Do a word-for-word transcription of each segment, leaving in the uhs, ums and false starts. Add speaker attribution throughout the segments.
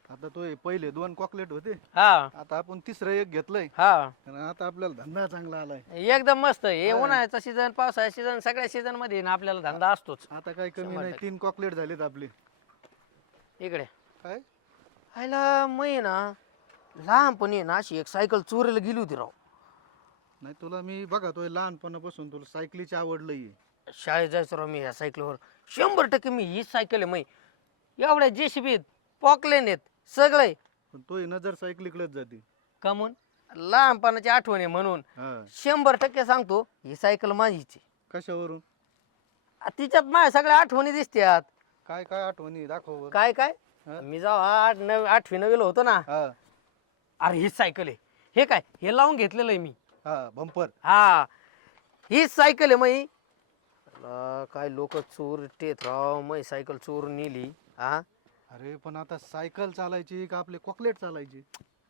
Speaker 1: आता तो हे पहिले दोन कॉकलेट होते,
Speaker 2: हा
Speaker 1: आता आपण तिसरं एक घेतलंय
Speaker 2: हा
Speaker 1: आणि आता आपल्याला धंदा चांगला आलाय.
Speaker 2: एकदम मस्त हे
Speaker 1: हा.
Speaker 2: उन्हाळ्याचा सीझन पावसाळ्याचा सीझन सगळ्या सीझन मध्ये ना आपल्याला धंदा असतोच.
Speaker 1: आता काही कमी
Speaker 2: शंभर
Speaker 1: नाही,
Speaker 2: टक्के.
Speaker 1: तीन कॉकलेट झालेत आपले.
Speaker 2: इकडे
Speaker 1: काय
Speaker 2: आयला मै ना लहानपणी ना अशी एक सायकल चोरीला गेली होती राव.
Speaker 1: नाही, तुला मी बघा तो लहानपणापासून तुला सायकलीची आवड लई आहे.
Speaker 2: शाळेत जायचो राव मी ह्या सायकलवर. शंभर टक्के मी हीच सायकल आहे मै. एवढ्या जेसीबीत पॉकलेन आहेत सगळे.
Speaker 1: पण तो ही नजर सायकलीकडेच जाते.
Speaker 2: कमून लहानपणाची आठवण आहे म्हणून
Speaker 1: हा,
Speaker 2: शंभर टक्के सांगतो ही सायकल माझीच आहे.
Speaker 1: कशावरून?
Speaker 2: आ, तिच्यात माझ्या सगळ्या आठवणी दिसतात.
Speaker 1: काय काय आठवणी दाखव बरं.
Speaker 2: काय काय
Speaker 1: हा?
Speaker 2: मी जेव्हा आठ नव आठवी नवीला होतो ना,
Speaker 1: हा
Speaker 2: अरे हीच सायकल आहे. हे काय हे लावून घेतलेलं आहे मी.
Speaker 1: हा बंपर.
Speaker 2: हा हीच सायकल आहे मै. अला, काय लोक चोरटेत राव. मै सायकल चोरून नेली. हा
Speaker 1: अरे पण आता सायकल चालायची का आपले कॉकलेट चालायची?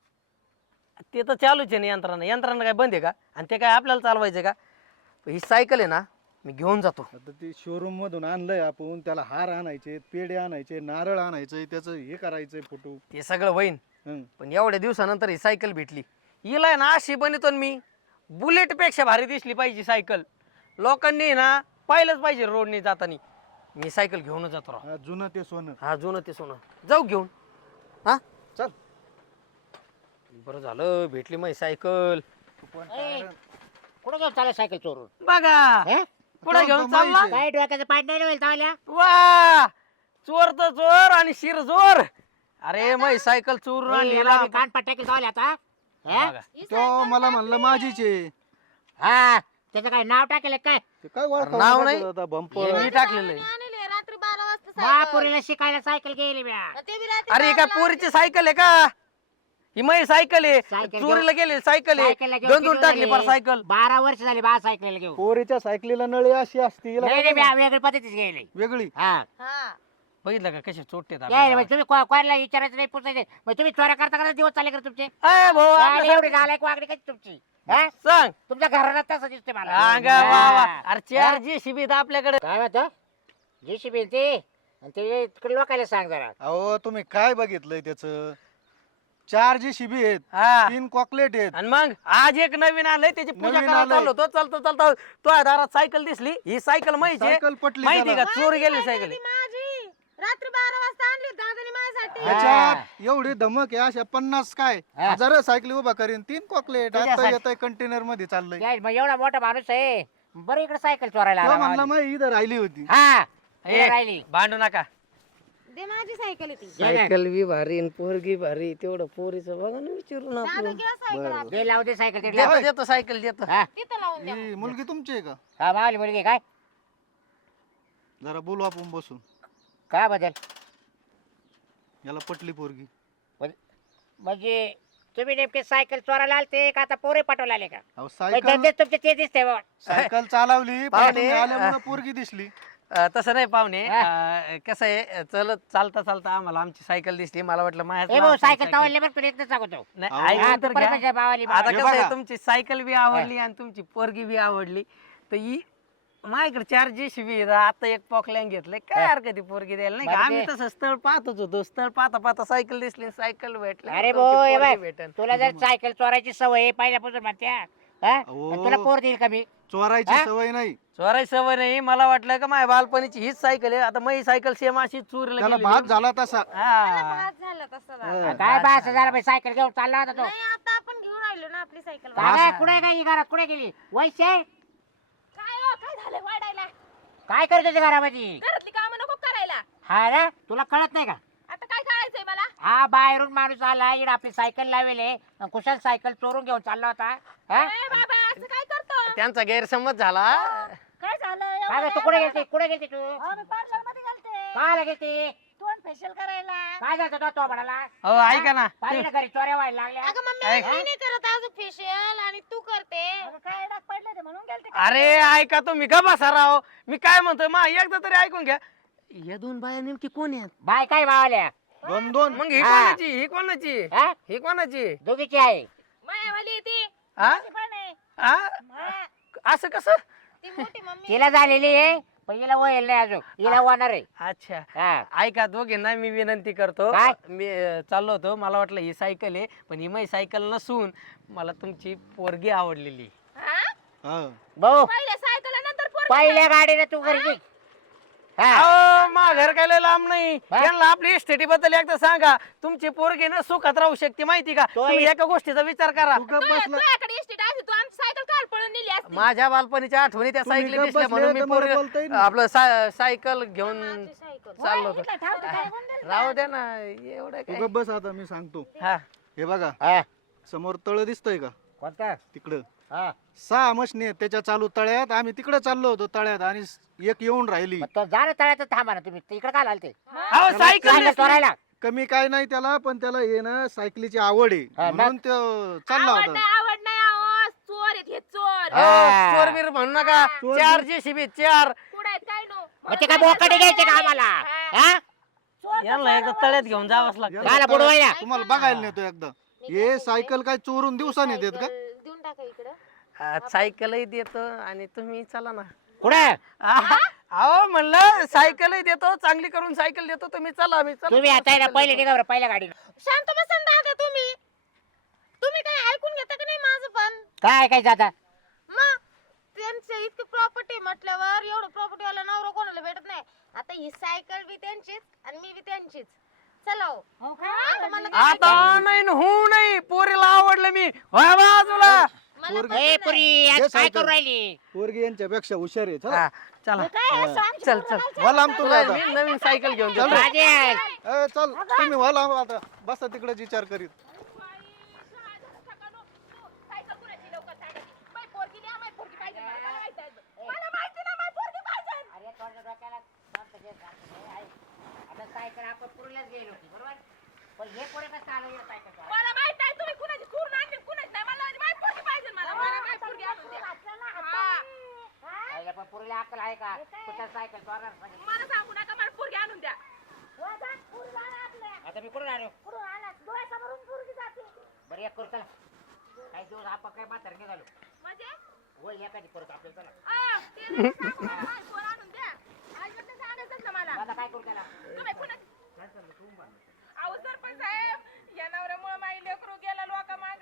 Speaker 2: ते तर चालूच आहे ना यंत्रणा. यंत्रणा काय बंद आहे का? आणि ते काय आपल्याला चालवायचं का? ही सायकल आहे ना मी घेऊन जातो.
Speaker 1: आता ते शोरूम मधून आणलंय आपण, त्याला हार आणायचे, पेढे आणायचे, नारळ आणायचे, त्याचं हे करायचंय फोटो.
Speaker 2: ते सगळं होईन.
Speaker 1: हं.
Speaker 2: पण एवढ्या दिवसानंतर ही सायकल भेटली. हिला आहे ना अशी बनवतो ना मी, बुलेट पेक्षा भारी दिसली पाहिजे सायकल. लोकांनी ना पाहिलंच पाहिजे रोडने जाताना. मी सायकल घेऊनच जातो राव.
Speaker 1: हा, जुनं ते सोनं.
Speaker 2: हा जुनं ते सोनं. जाऊ घेऊन. हा
Speaker 1: चल.
Speaker 2: बरं झालं भेटली माझी सायकल.
Speaker 3: ए, कुठं घेऊन चालला सायकल चोरून?
Speaker 2: बघा
Speaker 3: हे?
Speaker 2: पुढे घेऊन
Speaker 1: तो
Speaker 2: चालला.
Speaker 1: माहिती
Speaker 3: काय डोक्याचं पाठ नाही होईल चावल्या?
Speaker 2: वा चोर तर चोर आणि शिर जोर. अरे माझी सायकल चोरून आणली ना.
Speaker 3: कान पाठ टाकेल चावल्या आता. हे?
Speaker 2: बघा.
Speaker 1: तो मला म्हणलं माझीच आहे.
Speaker 3: हा त्याचं काय नाव टाकेल काय?
Speaker 1: ते काय ओळखावं
Speaker 2: नाव
Speaker 1: लागत
Speaker 2: नाही.
Speaker 1: होता,
Speaker 2: हे
Speaker 1: बंपर.
Speaker 2: मी टाकलेलं आहे.
Speaker 4: आणले रात्री बारा वाजता
Speaker 3: महापुरीला शिकायला सायकल गेली म्या.
Speaker 4: सायकल. ते बी रात्री
Speaker 2: अरे ही काय
Speaker 4: बाराला
Speaker 2: पोरीची सायकल आहे का? ही माझी सायकल आहे.
Speaker 3: सायकल
Speaker 2: चोरीला गेली सायकल आहे.
Speaker 3: सायकलला घेऊन
Speaker 2: गंजून
Speaker 3: किती
Speaker 2: टाकली
Speaker 3: झाले?
Speaker 2: पर सायकल.
Speaker 3: बारा वर्ष झाली बा सायकल घेऊन.
Speaker 1: पोरीच्या सायकलीला नळी अशी असती, हिला
Speaker 3: नाही
Speaker 1: काय
Speaker 3: नाही
Speaker 1: नाही?
Speaker 3: म्या वेगळी पद्धतीच गेली.
Speaker 1: वेगळी.
Speaker 3: हा
Speaker 4: हा.
Speaker 2: बघितलं का कसे चोटते
Speaker 3: याय रे, तुम्ही को- कोणाला विचारायचं नाही पुसायचं. मग तुम्ही चोऱ्या करता करता दिवस चालले का तुमचे?
Speaker 2: भाऊ
Speaker 3: आणि
Speaker 2: आपल्या
Speaker 3: एवढी नालायक वागणी कशी तुमची? हा?
Speaker 2: सांग.
Speaker 3: तुमच्या घरात तसं दिसते मला.
Speaker 2: अंगा वा वा.
Speaker 3: हा.
Speaker 2: अरे चार जी शिबीत आपल्याकडे.
Speaker 3: काय म्हणतो जेसीबी ते आणि ते तिकडे लोकायला सांग जरा.
Speaker 1: अहो तुम्ही काय बघितलंय त्याचं? चार जी शिबी आहेत,
Speaker 2: हा
Speaker 1: तीन कॉकलेट आहेत.
Speaker 2: आणि मग आज एक नवीन आलंय त्याची पूजा
Speaker 1: नवीन
Speaker 2: करायला
Speaker 1: आलंय.
Speaker 2: चाललो होतो. चालतो चालतो तो दारात सायकल दिसली. ही सायकल माहिती
Speaker 1: सायकल पटली
Speaker 2: माहिती
Speaker 1: त्याला.
Speaker 2: का? चोरी गेली सायकल.
Speaker 4: ती माझी रात्री बारा वाजता आणली दादाने माझ्यासाठी.
Speaker 3: हा.
Speaker 1: ह्याच्यात एवढी धमक आहे, अशा पन्नास काय
Speaker 3: हा.
Speaker 1: हजार सायकली उभा करीन, तीन कॉकलेट आता
Speaker 3: तुझ्यासाठी.
Speaker 1: येत आहे कंटेनर मध्ये चाललंय.
Speaker 3: याय, मग एवढा मोठा माणूस आहे बरं इकडे सायकल चोरायला
Speaker 1: तो
Speaker 3: आला
Speaker 1: म्हणला
Speaker 3: मावाली.
Speaker 1: मग इथं राहिली होती.
Speaker 3: हा
Speaker 2: ए,
Speaker 3: इकडे राहिली.
Speaker 2: भांडू नका.
Speaker 4: दे माझी सायकल आहे ती.
Speaker 3: घे ना.
Speaker 2: सायकल बी भारी आणि पोरगी भारी. तेवढं पोरीचं बघा ना विचारून
Speaker 4: दादा
Speaker 2: आपण.
Speaker 4: घ्या सायकल आपली.
Speaker 3: दे लावू दे सायकल तिकडे
Speaker 2: देतो
Speaker 3: लाव.
Speaker 2: देतो सायकल देतो.
Speaker 3: हा
Speaker 4: तिथं लावून द्या.
Speaker 1: ही मुलगी तुमची आहे का?
Speaker 3: हा मावली मुलगी काय
Speaker 1: जरा बोलू आपण बसून.
Speaker 3: काय बदल
Speaker 1: याला पटली पोरगी.
Speaker 3: म्हणजे तुम्ही नेमके सायकल चोरायला आलते का आता पोरे पाठवला आले का?
Speaker 1: अहो
Speaker 3: म्हणजे
Speaker 1: सायकल
Speaker 3: धंदे तुमचे ते दिसते बाबा.
Speaker 1: सायकल चालवली पण
Speaker 2: पाहुणे,
Speaker 1: तुम्ही आल्यामुळं पोरगी दिसली.
Speaker 2: अं, तसं नाही पाहुणे.
Speaker 3: हा.
Speaker 2: अं, कसं आहे चलत चालता चालता आम्हाला आमची सायकल दिसली. मला वाटलं
Speaker 3: ए
Speaker 2: माझ्या
Speaker 3: भाऊ सायकल चावले बरं तुला एकच सांगतो.
Speaker 2: नाही
Speaker 1: अहो.
Speaker 2: ऐकून
Speaker 3: हा,
Speaker 2: तर
Speaker 3: तू परत
Speaker 2: घ्या.
Speaker 3: माझ्या भावाली
Speaker 2: आता
Speaker 3: भावाली.
Speaker 1: हे
Speaker 2: कसं आहे
Speaker 1: बघा.
Speaker 2: तुमची सायकल बी आवडली आणि तुमची पोरगी बी आवडली. तर ही माझ्याकडे चार जी शिबी आता एक पॉकलॅन घेतलंय. काय
Speaker 3: हा.
Speaker 2: हरकत आहे पोरगी द्यायला नाही का?
Speaker 3: बरं
Speaker 2: आम्ही
Speaker 3: ते-
Speaker 2: तसं स्थळ पाहतच होतो. स्थळ पाहता पाहता सायकल दिसली सायकल भेटली.
Speaker 3: अरे
Speaker 2: तुमची
Speaker 3: भाऊ हे
Speaker 2: पोरगी
Speaker 3: बघ,
Speaker 2: भेटन.
Speaker 3: तुला जर सायकल चोरायची सवय आहे पहिल्यापासून म्हणत्या हा?
Speaker 1: अहो.
Speaker 3: आणि तुला पोर देईल का मी?
Speaker 1: चोरायची
Speaker 3: हा?
Speaker 1: सवय नाही.
Speaker 2: चोराई सवय नाही. मला वाटलं का माझ्या बालपणीची हीच सायकल आहे. आता माझी सायकल सेम अशी चोरीला
Speaker 1: त्याला
Speaker 2: गेलेली.
Speaker 1: भाग झाला तसा.
Speaker 2: हा
Speaker 4: आज झालं तसं दादा.
Speaker 1: हा.
Speaker 3: काय बा असं झालं बाई, सायकल घेऊन चालला होता तो.
Speaker 4: नाही आता आपण घेऊन राहिलो ना आपली सायकल.
Speaker 3: काय कुठे काय घरात कुठे गेली वैसे
Speaker 4: काय हो काय झालं वाढायला?
Speaker 3: काय करत होते घरामध्ये?
Speaker 4: घरातली कामं नको करायला.
Speaker 3: हा ना तुला कळत नाही का?
Speaker 4: आता काय करायचंय मला?
Speaker 3: हा बाहेरून माणूस आला इकडे आपली सायकल लावेले कुशाल सायकल चोरून घेऊन चालला होता हा?
Speaker 4: ए बाबा असं काय करतो?
Speaker 2: त्यांचा गैरसमज झाला.
Speaker 4: काय झालं?
Speaker 3: काय गं, तू कुठे गेलती कुठे गेलती तू
Speaker 4: मी पार्लर मध्ये घालते.
Speaker 3: काय गेलती
Speaker 4: तोंड फेशियल करायला.
Speaker 3: काय झालं तो तो म्हणाला
Speaker 2: हो ऐका ना
Speaker 3: पाहिलं घरी चोऱ्या व्हायला लागल्या
Speaker 4: अगं मम्मी
Speaker 2: ऐक.
Speaker 4: मी नाही करत अजून फेशियल आणि तू करते. काय डाग पडले ते म्हणून गेलते.
Speaker 2: अरे ऐका तुम्ही का बसा राव. मी काय म्हणतोय मा एकदा तरी ऐकून घ्या. या दोन बाया नेमकी कोण आहेत?
Speaker 3: बाय काय मावाल्या
Speaker 1: दोन दोन.
Speaker 2: मग ही
Speaker 3: हा.
Speaker 2: कोणाची ही कोणाची
Speaker 3: हा?
Speaker 2: ही कोणाची?
Speaker 3: दोघीची आहे
Speaker 4: मायावाली आहे ती.
Speaker 2: हा?
Speaker 4: ती पण आहे.
Speaker 2: हा?
Speaker 4: हा.
Speaker 2: असं कसं?
Speaker 4: ती मोठी मम्मी.
Speaker 3: तिला झालेली आहे पण हिला होईल नाही अजून हिला होणार आहे
Speaker 2: अच्छा
Speaker 3: हा
Speaker 2: ऐका दोघींना मी विनंती करतो
Speaker 3: काय?
Speaker 2: मी अं, चाललो होतो मला वाटलं ही सायकल आहे पण ही माझी सायकल नसून मला तुमची पोरगी आवडलेली.
Speaker 4: हा?
Speaker 1: हा
Speaker 3: भाऊ
Speaker 4: पहिल्या सायकल नंतर पोरगी
Speaker 3: पहिल्या गाडीने तू घरी निघ. हा
Speaker 2: अहो मा घर काय लय लांब नाही
Speaker 3: हा?
Speaker 2: त्यांना आपली इस्टेटी बद्दल एकदा सांगा तुमची पोरगी ना सुखात राहू शकते माहिती का
Speaker 3: तो
Speaker 2: तुम्ही
Speaker 3: एक-
Speaker 2: एका गोष्टीचा विचार करा
Speaker 1: तू गप बसला
Speaker 4: तुझ्याकडे इस्टेट असते तू आमची सायकल काल पळून नेली असती.
Speaker 2: माझ्या बालपणीच्या आठवणी त्या
Speaker 1: तुम्ही
Speaker 2: सायकली
Speaker 1: गप्प
Speaker 2: दिसल्या
Speaker 1: बसले
Speaker 2: म्हणून मी
Speaker 1: तर मला बोलता
Speaker 2: पोरगी
Speaker 1: येईल ना.
Speaker 2: आपलं सा- सायकल घेऊन
Speaker 4: आमची सायकल.
Speaker 2: चाललो
Speaker 4: होय, इथलं ठाव तर काय
Speaker 2: होतो
Speaker 4: कोण दिलं?
Speaker 2: राहू द्या ना एवढं
Speaker 1: तू
Speaker 2: काय
Speaker 1: गप बस आता मी सांगतो.
Speaker 2: हा
Speaker 1: हे बघा
Speaker 3: हा
Speaker 1: समोर तळ दिसतंय का
Speaker 3: कोणता
Speaker 1: तिकडं
Speaker 3: हा
Speaker 1: सहा मशनी आहेत त्याच्या चालू तळ्यात. आम्ही तिकडे चाललो होतो तळ्यात आणि एक येऊन राहिली.
Speaker 3: मग तो जा ना तळ्यात थांबा ना तुम्ही इकडे काय आलते
Speaker 2: अहो सायकल
Speaker 3: सायकल
Speaker 2: दिसली.
Speaker 3: चोरायला
Speaker 1: कमी काय नाही त्याला पण त्याला हे ना सायकलीची आवड आहे
Speaker 3: हा, मग?
Speaker 1: म्हणून तो चालला
Speaker 4: आवड
Speaker 1: होता.
Speaker 4: नाही आवड नाही आहो चोर आहेत हे चोर.
Speaker 2: अहो,
Speaker 3: हा.
Speaker 2: चोर बीर म्हणू नका
Speaker 1: चोर
Speaker 2: चार
Speaker 1: बीर-
Speaker 2: जे शिबी चार
Speaker 4: कुठं आहेत काय नो.
Speaker 3: मग ते काय बोकाटे घ्यायचे का आम्हाला हा
Speaker 2: यांना एकदा तळ्यात घेऊन जावंच लागतं
Speaker 1: याला
Speaker 3: झाला बुडवायला
Speaker 1: तुम्हाला बघायला नेतो एकदा. हे सायकल काय चोरून दिवसाने देत का?
Speaker 4: सायकल देऊन टाका इकडं.
Speaker 2: आ, सायकलही देतो आणि तुम्ही चला ना
Speaker 3: कुठं
Speaker 2: आ, अहो म्हणलं सायकलही देतो चांगली करून सायकल देतो तुम्ही चला मी चला.
Speaker 3: तुम्ही आता आहे ना पहिले निघा बरं पहिल्या गाडीनं
Speaker 4: शांत बसन दादा तुम्ही. तुम्ही काय ऐकून घेता का नाही माझं पण.
Speaker 3: काय काय जाता
Speaker 4: मग त्यांचे इतकी प्रॉपर्टी म्हटल्यावर एवढं प्रॉपर्टी वाला नवरा कोणाला भेटत नाही. आता ही सायकल बी त्यांचीच आणि मी बी त्यांचीच. चला हो. आता मला काय
Speaker 2: आता नाही न होऊ नाही पोरीला आवडलं मी होय बाजूला
Speaker 4: मला
Speaker 1: पोरगी-
Speaker 4: पटलं
Speaker 3: ए
Speaker 4: नाही.
Speaker 3: पुरी आज
Speaker 1: हे
Speaker 3: काय
Speaker 1: सायकल.
Speaker 3: करू राहिली
Speaker 1: पोरगी यांच्यापेक्षा हुशार आहे. चला.
Speaker 2: हा, चला
Speaker 4: काय असं आमची
Speaker 2: चल
Speaker 4: पोरं
Speaker 2: चल
Speaker 1: वा लांब तुला
Speaker 2: तुला
Speaker 1: आता.
Speaker 2: मी नवीन सायकल घेऊन देतो
Speaker 1: चल.
Speaker 3: राजे
Speaker 1: ए, चल तुम्ही वा लांब आता बसा तिकडे विचार करीत.
Speaker 4: सायकल कुणाची लवकर सांगायची. बाई पोरगी न्या, बाई पोरगी पाहिजे मला. मला माहिती आहे. मला माहिती ना, बाई पोरगी पाहिजे.
Speaker 3: अरे थोड्या डोक्याला शांत घे, शांत घे. आहे. आता सायकल आपण पुरीलाच गेली होती बरोबर पण हे पुढे कसं आलं या सायकल
Speaker 4: मला माहित आहे तुम्ही कुणाची खून आणली कुणाची नाही. मला माझी बाई पोरगी पाहिजे मला. मला बाई पोरगी आणून द्या. हा.
Speaker 3: पण पुरीला अक्कल आहे का कुठं सायकल चोरणार सांगितलं.
Speaker 4: मला सांगू नका मला पोरगी आणून द्या.
Speaker 3: आता मी कुठून आलो बरं एक करू चला काही दिवस आपण काय म्हातारे निघालो
Speaker 4: म्हणजे
Speaker 3: होय एखादी परत आपल्याला चला
Speaker 4: अं, ते नका सांगू मला बाई पोर आणून द्या. आजपर्यंत सांगायचंच ना मला.
Speaker 3: आता काय करू त्याला
Speaker 4: तुम्ही कुणाची अहो सरपंच साहेब या नवऱ्यामुळे माझी लेकरू गेला लोका माग.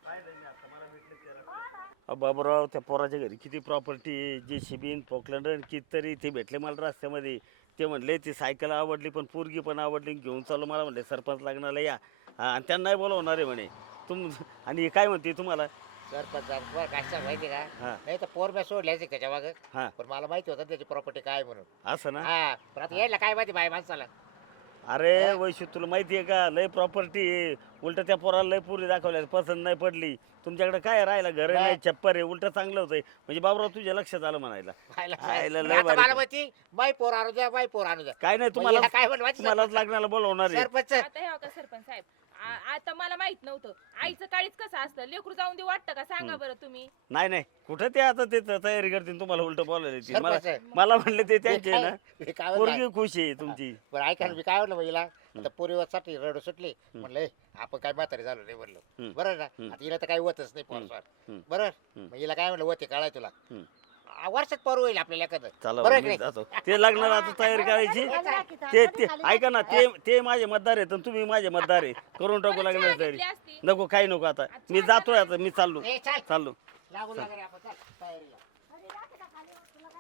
Speaker 5: अहो बाबूराव त्या पोराच्या घरी किती प्रॉपर्टी जे शिबीन पोकलंड कितीतरी ते भेटले मला रस्त्यामध्ये ते म्हणले ती सायकल आवडली पण पोरगी पण आवडली घेऊन चालू मला म्हणले सरपंच लग्नाला या हा, आणि त्यांनाही बोलवणार आहे म्हणे तुम आणि हे काय म्हणते तुम्हाला
Speaker 3: सरपंच बरं काय सांग माहिती का
Speaker 5: हा.
Speaker 3: नाही तर पोर मी सोडल्याच त्याच्या माग
Speaker 5: हा
Speaker 3: पण मला माहिती होतं त्याची प्रॉपर्टी काय म्हणून
Speaker 5: असं ना
Speaker 3: हा पण आता यायला काय माहिती बाई माणसाला
Speaker 5: अरे वैशू तुला माहिती आहे का लय प्रॉपर्टी आहे उलट त्या पोराला लय पुरी दाखवल्या पसंत नाही पडली तुमच्याकडे काय राहिलं घर नाही छप्पर आहे उलट चांगलं होतंय म्हणजे बाबूराव तुझ्या लक्षात आलं म्हणायला
Speaker 3: खायला
Speaker 5: खायला लय
Speaker 3: आता
Speaker 5: भारी.
Speaker 3: मला माहिती बाई पोर आणू द्या बाई पोर आणू द्या
Speaker 5: काय नाही
Speaker 3: मग
Speaker 5: तुम्हाला
Speaker 3: याला काय म्हणलं माहिती
Speaker 5: तुम्हालाच लग्नाला बोलवणार आहे
Speaker 3: सरपंच
Speaker 6: आता हे का सरपंच साहेब आ- आता मला माहित नव्हतं आईचं काळीच कसं असतं लेकरू जाऊन दे वाटतं का सांगा बरं तुम्ही.
Speaker 5: नाही नाही कुठं ते आता ते त- तयारी करतील तुम्हाला उलट बोलायला येतील. मला
Speaker 3: सरपंच.
Speaker 5: मला म्हणले ते त्यांचे ना
Speaker 3: हे काय म्हणलं?
Speaker 5: पोरगी खुश आहे तुमची
Speaker 3: बरं ऐका ना, मी काय म्हणलं पहिला आता पोरीवरसाठी रडू सुटली म्हणलं "ए, आपण काय म्हातारे झालो नाही म्हणलं
Speaker 5: हम्म.
Speaker 3: बरं ना
Speaker 5: हम्म.
Speaker 3: आता हिला तर काही होतच नाही पोरस्वार
Speaker 5: हम्म.
Speaker 3: बरं
Speaker 5: हम्म.
Speaker 3: मग हिला काय म्हणलं होते काढाय तुला
Speaker 5: हम्म.
Speaker 3: आ, वर्षात पोर होईल आपल्याला एखादं
Speaker 5: चला
Speaker 3: बरं
Speaker 5: बरं,
Speaker 3: आहे
Speaker 5: मी
Speaker 3: की नाही?
Speaker 5: जातो ते लग्नाला आता तयारी करायची ते ते ऐका ना ते ते माझे मतदार आहेत आणि तुम्ही माझे मतदार आहे करून टाकू लागणार तयारी
Speaker 6: घेतली असती
Speaker 5: नको काही नको आता मी जातोय आता मी चाललो
Speaker 3: ए, चल
Speaker 5: चाललो
Speaker 3: लागू लागले आपण चल तयारीला